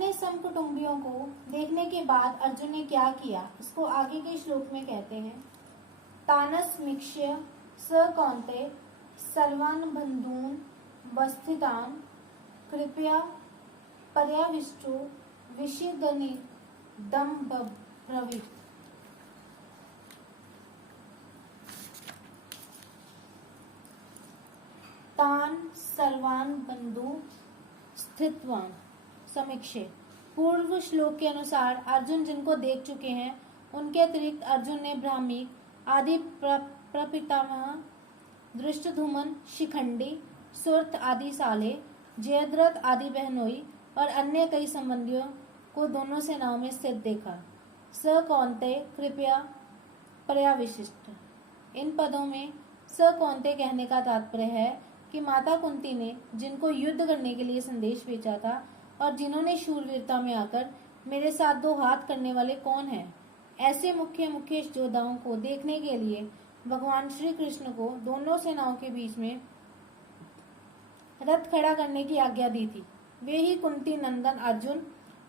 अपने समकुटुंबियों को देखने के बाद अर्जुन ने क्या किया, इसको आगे के श्लोक में कहते हैं। तानसमीक्ष्य स कौन्तेय सर्वान् बन्धून् वस्थितान् कृपया पर्याविष्टो विषीदन्निदं ब्रवीत्। तान् सर्वान् बन्धु स्थितवान् समीक्षे। पूर्व श्लोक के अनुसार अर्जुन जिनको देख चुके हैं उनके अतिरिक्त अर्जुन ने ब्राह्मी आदि प्रपितामह धृष्टद्युम्न, शिखंडी, सुरथ आदि साले, जयद्रथ आदि बहनोई और अन्य कई संबंधियों को दोनों सेनाओं में स्थित देखा। स कौन्तेय कृपया पर्याविशिष्ट। इन पदों में स कौन्तेय कहने का तात्पर्य है कि माता कुंती ने जिनको युद्ध करने के लिए संदेश भेजा था और जिन्होंने शूरवीरता में आकर मेरे साथ दो हाथ करने वाले कौन हैं, ऐसे मुख्य मुख्य योद्धाओं को देखने के लिए भगवान श्री कृष्ण को दोनों सेनाओं के बीच में रथ खड़ा करने की आज्ञा दी थी। वे ही कुंती नंदन अर्जुन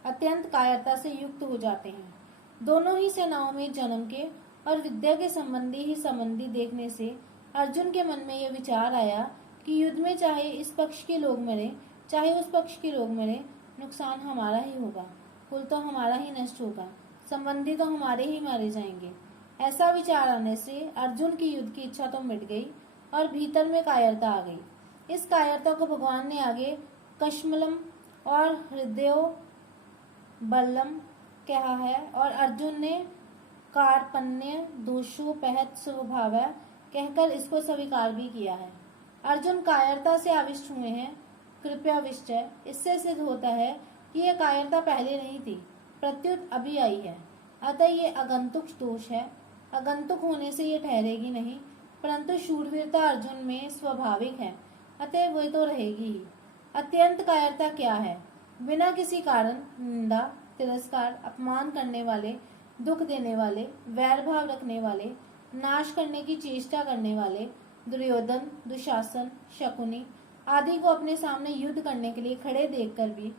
अत्यंत कायरता से युक्त हो जाते हैं। दोनों ही सेनाओं में जन्म के और विद्या के संबंधी देखने से अर्जुन के मन में यह विचार आया कि युद्ध में चाहे इस पक्ष के लोग मरे चाहे उस पक्ष के लोग मरे, नुकसान हमारा ही होगा, कुल तो हमारा ही नष्ट होगा, संबंधी तो हमारे ही मारे जाएंगे। ऐसा विचार आने से अर्जुन की युद्ध की इच्छा तो मिट गई और भीतर में कायरता आ गई। इस कायरता को भगवान ने आगे कश्मलम और हृदयो बल्लम कहा है और अर्जुन ने कार्पण्य दोषोपहत स्वभाव कहकर इसको स्वीकार भी किया है। अर्जुन कायरता से आविष्ट हुए हैं, कृपया विष्टय। इससे सिद्ध होता है कि यह कायरता पहले नहीं थी, प्रत्युत अभी आई है, अतः ये आगंतुक दोष है। आगंतुक होने से ये ठहरेगी नहीं, परंतु शूरवीरता अर्जुन में स्वाभाविक है, अतः वह तो रहेगी ही। अत्यंत कायरता क्या है? बिना किसी कारण निंदा, तिरस्कार, अपमान करने वाले, दुख देने वाले, वैर भाव रखने वाले, नाश करने की चेष्टा करने वाले दुर्योधन, दुशासन, शकुनी आदि को अपने सामने युद्ध करने के लिए खड़े देखकर भी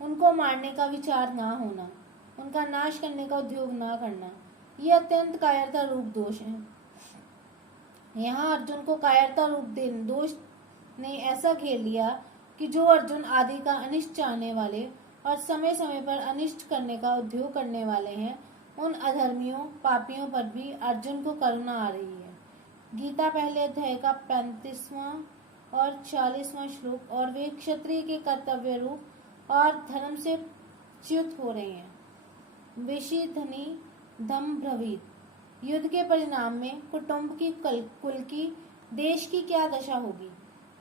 उनको मारने का विचार ना होना, उनका नाश करने का उद्योग ना करना, ये अत्यंत कायरता रूप दोष है। यहाँ अर्जुन को कायरता रूप दोष ने ऐसा घेर लिया कि जो अर्जुन आदि का अनिष्ट चाहने वाले और समय समय पर अनिष्ट करने का उद्योग करने वाले हैं, उन अधर्मियों पापियों पर भी अर्जुन को करुणा आ रही है। गीता पहले अध्याय का 35वां और 40वां श्लोक। और वे क्षत्रिय के कर्तव्य रूप और धर्म से च्युत हो रहे हैं। विषीदन्नि दं ब्रवीत्। युद्ध के परिणाम में कुटुंब की, कुल की, देश की क्या दशा होगी,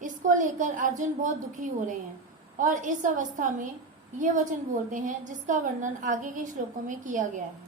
इसको लेकर अर्जुन बहुत दुखी हो रहे हैं और इस अवस्था में ये वचन बोलते हैं जिसका वर्णन आगे के श्लोकों में किया गया है।